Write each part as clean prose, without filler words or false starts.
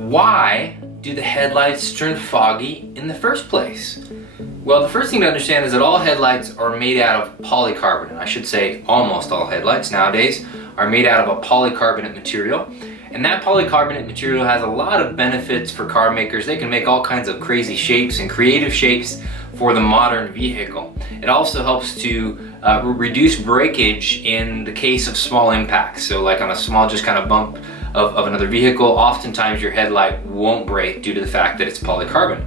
why do the headlights turn foggy in the first place? Well, the first thing to understand is that all headlights are made out of polycarbonate. I should say almost all headlights nowadays are made out of a polycarbonate material. And that polycarbonate material has a lot of benefits for car makers. They can make all kinds of crazy shapes and creative shapes for the modern vehicle. It also helps to reduce breakage in the case of small impacts. So like on a small just kind of bump of another vehicle, oftentimes your headlight won't break due to the fact that it's polycarbonate.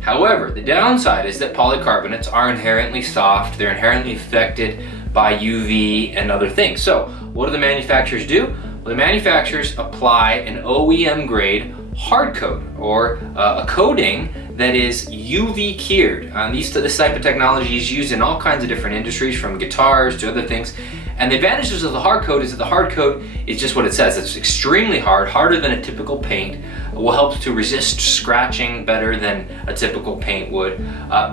However, the downside is that polycarbonates are inherently soft. They're inherently affected by UV and other things. So what do the manufacturers do? Well, the manufacturers apply an OEM grade hard coat, or a coating that is UV cured. This type of technology is used in all kinds of different industries, from guitars to other things. And the advantages of the hard coat is that the hard coat is just what it says. It's extremely hard, harder than a typical paint. Will help to resist scratching better than a typical paint would.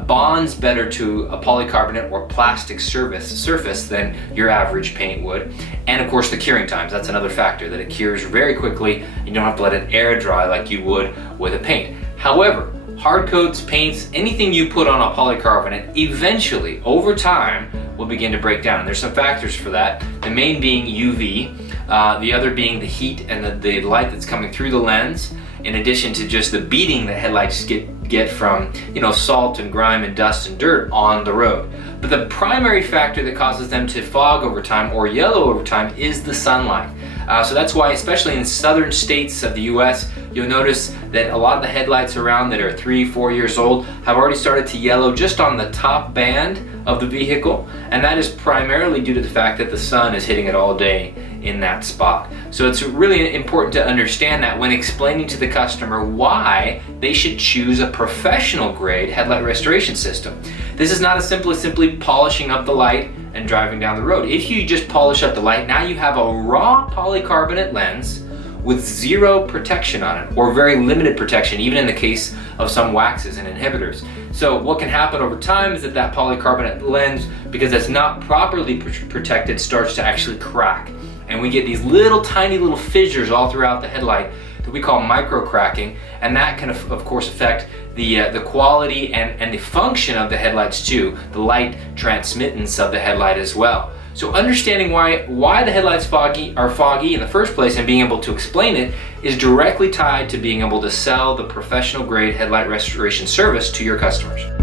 Bonds better to a polycarbonate or plastic surface than your average paint would. And of course the curing times, that's another factor, that it cures very quickly. You don't have to let it air dry like you would with a paint. However, hard coats, paints, anything you put on a polycarbonate, eventually, over time, will begin to break down. And there's some factors for that. The main being UV, the other being the heat and the light that's coming through the lens, in addition to just the beating that headlights get from, salt and grime and dust and dirt on the road. But the primary factor that causes them to fog over time or yellow over time is the sunlight. So that's why, especially in southern states of the US, you'll notice that a lot of the headlights around that are 3-4 years old have already started to yellow just on the top band of the vehicle, and that is primarily due to the fact that the sun is hitting it all day in that spot. So it's really important to understand that when explaining to the customer why they should choose a professional grade headlight restoration system. This is not as simple as simply polishing up the light and driving down the road. If you just polish up the light, now you have a raw polycarbonate lens with zero protection on it, or very limited protection, even in the case of some waxes and inhibitors. So what can happen over time is that polycarbonate lens, because it's not properly protected, starts to actually crack. And we get these tiny little fissures all throughout the headlight that we call micro cracking, and that can of course affect the quality and the function of the headlights too, the light transmittance of the headlight as well. So understanding why the headlights are foggy in the first place and being able to explain it is directly tied to being able to sell the professional grade headlight restoration service to your customers.